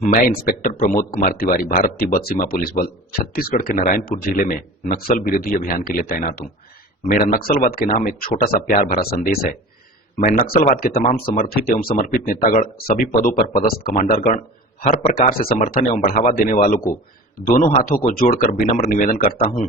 मैं इंस्पेक्टर प्रमोद कुमार तिवारी, भारत तिब्बत सीमा पुलिस बल, छत्तीसगढ़ के नारायणपुर जिले में नक्सल विरोधी अभियान के लिए तैनात हूं। मेरा नक्सलवाद के नाम एक छोटा सा प्यार भरा संदेश है। मैं नक्सलवाद के तमाम समर्थित एवं समर्पित नेतागण, सभी पदों पर पदस्थ कमांडरगण, हर प्रकार से समर्थन एवं बढ़ावा देने वालों को दोनों हाथों को जोड़कर विनम्र निवेदन करता हूं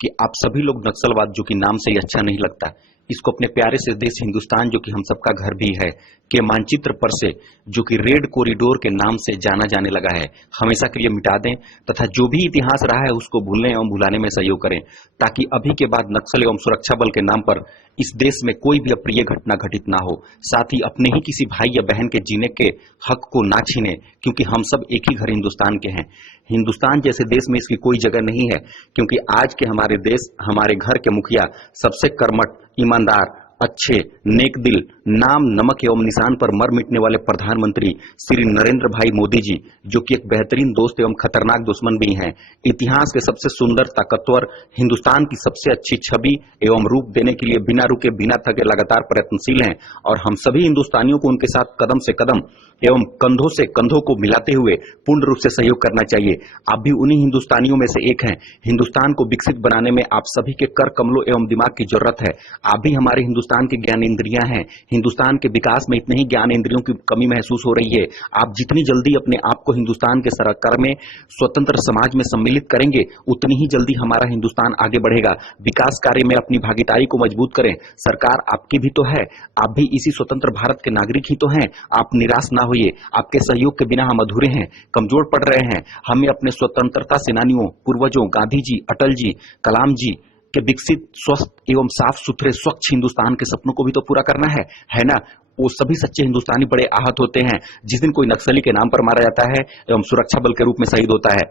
कि आप सभी लोग नक्सलवाद, जो कि नाम से ही अच्छा नहीं लगता, इसको अपने प्यारे से देश हिंदुस्तान, जो कि हम सबका घर भी है, के मानचित्र पर से, जो कि रेड कॉरिडोर के नाम से जाना जाने लगा है, हमेशा के लिए मिटा दें तथा जो भी इतिहास रहा है उसको भूलने एवं भुलाने में सहयोग करें, ताकि अभी के बाद नक्सल एवं सुरक्षा बल के नाम पर इस देश में कोई भी अप्रिय घटना घटित ना हो। साथ ही अपने ही किसी भाई या बहन के जीने के हक को ना छीने, क्योंकि हम सब एक ही घर हिंदुस्तान के हैं। हिंदुस्तान जैसे देश में इसकी कोई जगह नहीं है, क्योंकि आज के हमारे देश, हमारे घर के मुखिया सबसे कर्मठ, ईमानदार, अच्छे, नेक दिल, नाम नमक एवं निशान पर मर मिटने वाले प्रधानमंत्री श्री नरेंद्र भाई मोदी जी, जो कि एक बेहतरीन दोस्त एवं खतरनाक दुश्मन भी हैं, इतिहास के सबसे सुंदर, ताकतवर, हिंदुस्तान की सबसे अच्छी छवि एवं रूप देने के लिए बिना रुके बिना थके लगातार प्रयत्नशील हैं। और हम सभी हिंदुस्तानियों को उनके साथ कदम से कदम एवं कंधों से कंधों को मिलाते हुए पूर्ण रूप से सहयोग करना चाहिए। आप भी उन्हीं हिंदुस्तानियों में से एक हैं। हिंदुस्तान को विकसित बनाने में आप सभी के कर कमलों एवं दिमाग की जरूरत है। आप भी हमारे हिंदुस्तान के ज्ञान इंद्रियां हैं। हिंदुस्तान के विकास में इतने ही ज्ञान इंद्रियों की कमी महसूस हो रही है। आप जितनी जल्दी अपने आप को हिंदुस्तान के सरकार में, स्वतंत्र समाज में सम्मिलित करेंगे, उतनी ही जल्दी हमारा हिंदुस्तान आगे बढ़ेगा। विकास कार्य में अपनी भागीदारी को मजबूत करें। सरकार आपकी भी तो है, आप भी इसी स्वतंत्र भारत के नागरिक ही तो हैं। आप निराश ना होइए, आपके सहयोग के बिना हम अधूरे हैं, कमजोर पड़ रहे हैं। हमें अपने स्वतंत्रता सेनानियों, पूर्वजों, गांधी जी, अटल जी, कलाम जी के विकसित, स्वस्थ एवं साफ सुथरे, स्वच्छ हिंदुस्तान के सपनों को भी तो पूरा करना है ना। वो सभी सच्चे हिंदुस्तानी बड़े आहत होते हैं जिस दिन कोई नक्सली के नाम पर मारा जाता है एवं सुरक्षा बल के रूप में शहीद होता है,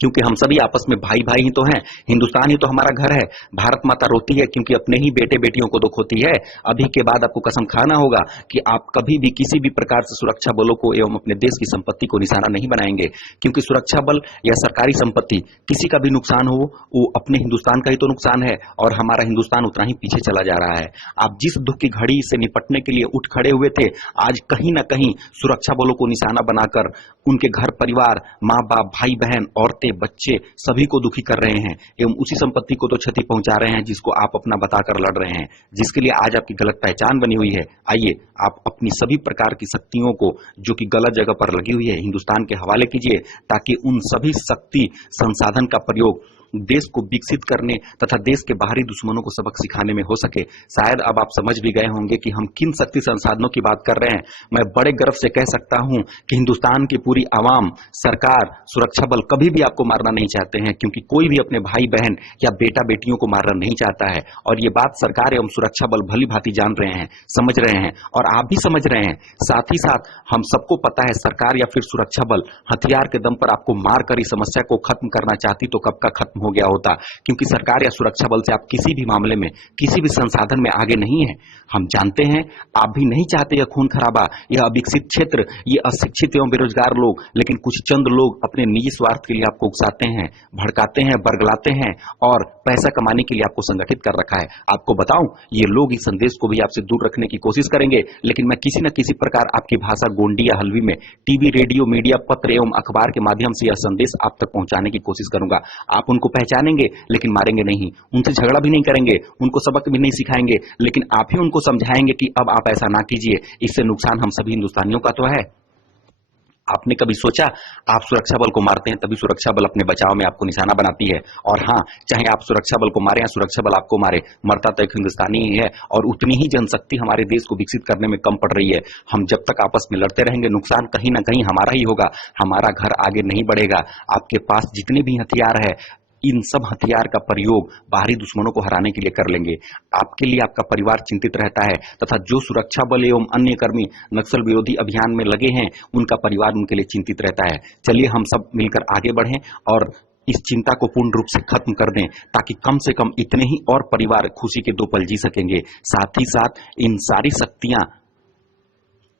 क्योंकि हम सभी आपस में भाई भाई ही तो हैं। हिंदुस्तान ही तो हमारा घर है। भारत माता रोती है क्योंकि अपने ही बेटे बेटियों को दुख होती है। अभी के बाद आपको कसम खाना होगा कि आप कभी भी किसी भी प्रकार से सुरक्षा बलों को एवं अपने देश की संपत्ति को निशाना नहीं बनाएंगे, क्योंकि सुरक्षा बल या सरकारी संपत्ति, किसी का भी नुकसान हो, वो अपने हिंदुस्तान का ही तो नुकसान है, और हमारा हिंदुस्तान उतना ही पीछे चला जा रहा है। आप जिस दुख की घड़ी से निपटने के लिए उठ खड़े हुए थे, आज कहीं ना कहीं सुरक्षा बलों को निशाना बनाकर उनके घर परिवार, माँ बाप, भाई बहन, औरतें, बच्चे, सभी को दुखी कर रहे हैं एवं उसी संपत्ति को तो क्षति पहुंचा रहे हैं जिसको आप अपना बताकर लड़ रहे हैं, जिसके लिए आज आपकी गलत पहचान बनी हुई है। आइए, आप अपनी सभी प्रकार की शक्तियों को, जो कि गलत जगह पर लगी हुई है, हिंदुस्तान के हवाले कीजिए, ताकि उन सभी शक्ति संसाधन का प्रयोग देश को विकसित करने तथा देश के बाहरी दुश्मनों को सबक सिखाने में हो सके। शायद अब आप समझ भी गए होंगे कि हम किन शक्ति संसाधनों की बात कर रहे हैं। मैं बड़े गर्व से कह सकता हूं कि हिंदुस्तान की पूरी आवाम, सरकार, सुरक्षा बल कभी भी आपको मारना नहीं चाहते हैं, क्योंकि कोई भी अपने भाई बहन या बेटा बेटियों को मारना नहीं चाहता है। और ये बात सरकार एवं सुरक्षा बल भली भांति जान रहे हैं, समझ रहे हैं, और आप भी समझ रहे हैं। साथ ही साथ हम सबको पता है, सरकार या फिर सुरक्षा बल हथियार के दम पर आपको मारकर इस समस्या को खत्म करना चाहती तो कब का खत्म हो गया होता, क्योंकि सरकार या सुरक्षा बल से आप किसी भी मामले में, किसी भी संसाधन में आगे नहीं है। हम जानते हैं, आप भी नहीं चाहते यह खून खराबा, यह अविकसित क्षेत्र, ये अशिक्षित एवं बेरोजगार लोग, लेकिन कुछ चंद लोग अपने निजी स्वार्थ के लिए आपको उकसाते हैं, भड़काते हैं, बरगलाते हैं और पैसा कमाने के लिए आपको संगठित कर रखा है। आपको बताऊं, ये लोग इस संदेश को भी आपसे दूर रखने की कोशिश करेंगे, लेकिन मैं किसी न किसी प्रकार आपकी भाषा गोंडी या हल्वी में टीवी, रेडियो, मीडिया, पत्र एवं अखबार के माध्यम से यह संदेश आप तक पहुंचाने की कोशिश करूंगा। आप उनको पहचानेंगे लेकिन मारेंगे नहीं, उनसे झगड़ा भी नहीं करेंगे, उनको सबक भी नहीं सिखाएंगे, लेकिन आप ही उनको समझाएंगे कि अब आप ऐसा ना कीजिए, इससे नुकसान हम सभी हिंदुस्तानियों का तो है। आपने कभी सोचा, आप सुरक्षा बल को मारते हैं तभी सुरक्षा बल अपने बचाव में आपको निशाना बनाती है। और हाँ, चाहे आप सुरक्षा बल को मारे या सुरक्षा बल आपको मारे, मरता तो एक हिंदुस्तानी ही है, और उतनी ही जनशक्ति हमारे देश को विकसित करने में कम पड़ रही है। हम जब तक आपस में लड़ते रहेंगे, नुकसान कहीं ना कहीं हमारा ही होगा, हमारा घर आगे नहीं बढ़ेगा। आपके पास जितने भी हथियार है, इन सब हथियार का प्रयोग बाहरी दुश्मनों को हराने के लिए कर लेंगे। आपके लिए आपका परिवार चिंतित रहता है, तथा जो सुरक्षा बल एवं अन्य कर्मी नक्सल विरोधी अभियान में लगे हैं, उनका परिवार उनके लिए चिंतित रहता है। चलिए हम सब मिलकर आगे बढ़ें और इस चिंता को पूर्ण रूप से खत्म कर दें, ताकि कम से कम इतने ही और परिवार खुशी के 2 पल जी सकेंगे। साथ ही साथ इन सारी शक्तियां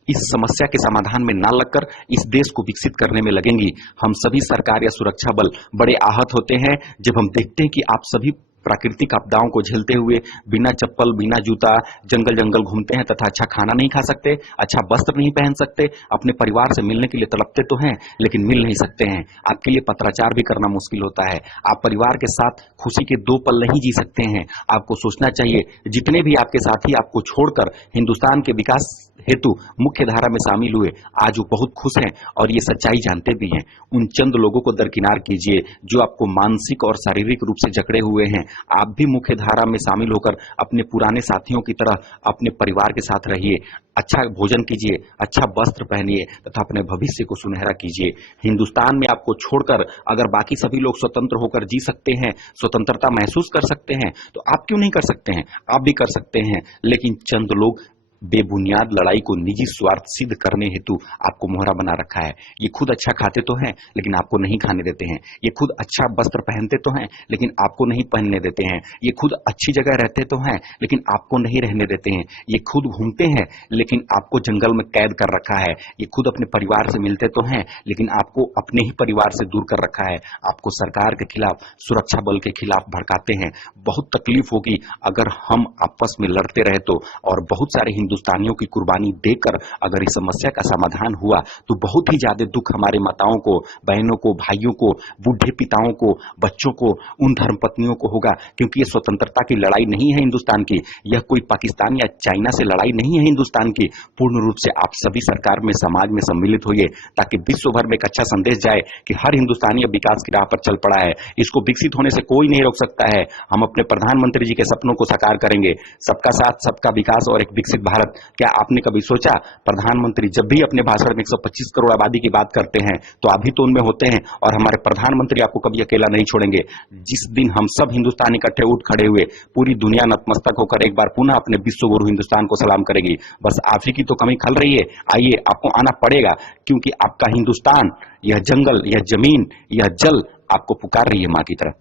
इस समस्या के समाधान में ना लगकर इस देश को विकसित करने में लगेंगी। हम सभी सरकार या सुरक्षा बल बड़े आहत होते हैं जब हम देखते हैं कि आप सभी प्राकृतिक आपदाओं को झेलते हुए बिना चप्पल बिना जूता जंगल जंगल घूमते हैं तथा अच्छा खाना नहीं खा सकते, अच्छा वस्त्र नहीं पहन सकते, अपने परिवार से मिलने के लिए तड़पते तो हैं लेकिन मिल नहीं सकते हैं। आपके लिए पत्राचार भी करना मुश्किल होता है। आप परिवार के साथ खुशी के 2 पल नहीं जी सकते हैं। आपको सोचना चाहिए, जितने भी आपके साथी आपको छोड़कर हिंदुस्तान के विकास हेतु मुख्य धारा में शामिल हुए, आज वो बहुत खुश हैं और ये सच्चाई जानते भी हैं। उन चंद लोगों को दरकिनार कीजिए जो आपको मानसिक और शारीरिक रूप से जकड़े हुए हैं। आप भी मुख्य धारा में शामिल होकर अपने पुराने साथियों की तरह अपने परिवार के साथ रहिए, अच्छा भोजन कीजिए, अच्छा वस्त्र पहनिए तथा अपने भविष्य को सुनहरा कीजिए। हिंदुस्तान में आपको छोड़कर अगर बाकी सभी लोग स्वतंत्र होकर जी सकते हैं, स्वतंत्रता महसूस कर सकते हैं, तो आप क्यों नहीं कर सकते हैं? आप भी कर सकते हैं। लेकिन चंद लोग बेबुनियाद लड़ाई को निजी स्वार्थ सिद्ध करने हेतु आपको मोहरा बना रखा है। ये खुद अच्छा खाते तो हैं लेकिन आपको नहीं खाने देते हैं। ये खुद अच्छा वस्त्र पहनते तो हैं लेकिन आपको नहीं पहनने देते हैं। ये खुद अच्छी जगह रहते तो हैं लेकिन आपको नहीं रहने देते हैं। ये खुद घूमते हैं लेकिन आपको जंगल में कैद कर रखा है। ये खुद अपने परिवार से मिलते तो हैं लेकिन आपको अपने ही परिवार से दूर कर रखा है। आपको सरकार के खिलाफ, सुरक्षा बल के खिलाफ भड़काते हैं। बहुत तकलीफ होगी अगर हम आपस में लड़ते रहे तो, और बहुत सारे हिंदुस्तानियों की कुर्बानी देकर अगर इस समस्या का समाधान हुआ तो बहुत ही ज्यादा दुख हमारे माताओं को, बहनों को, भाइयों को, बूढ़े पिताओं को, बच्चों को, उन धर्मपत्नियों को होगा। क्योंकि ये स्वतंत्रता की लड़ाई नहीं है हिंदुस्तान की, यह कोई पाकिस्तान या चाइना से लड़ाई नहीं है हिंदुस्तान की। पूर्ण रूप से आप सभी सरकार में, समाज में सम्मिलित होइए ताकि विश्व भर में एक अच्छा संदेश जाए कि हर हिंदुस्तानी अब विकास की राह पर चल पड़ा है। इसको विकसित होने से कोई नहीं रोक सकता है। हम अपने प्रधानमंत्री जी के सपनों को साकार करेंगे, सबका साथ, सबका विकास और एक विकसित भारत। क्या आपने कभी सोचा, प्रधानमंत्री जब भी अपने भाषण में 125 करोड़ आबादी की बात करते हैं तो आप भी तो उनमें होते हैं, और हमारे प्रधानमंत्री आपको कभी अकेला नहीं छोड़ेंगे। जिस दिन हम सब हिंदुस्तानी इकट्ठे उठ खड़े हुए, पूरी दुनिया नतमस्तक होकर एक बार पुनः अपने विश्व गुरु हिंदुस्तान को सलाम करेगी। बस आप ही की तो कमी खल रही है। आइए, आपको आना पड़ेगा, क्योंकि आपका हिंदुस्तान, यह जंगल, यह जमीन, यह जल आपको पुकार रही है मां की तरफ।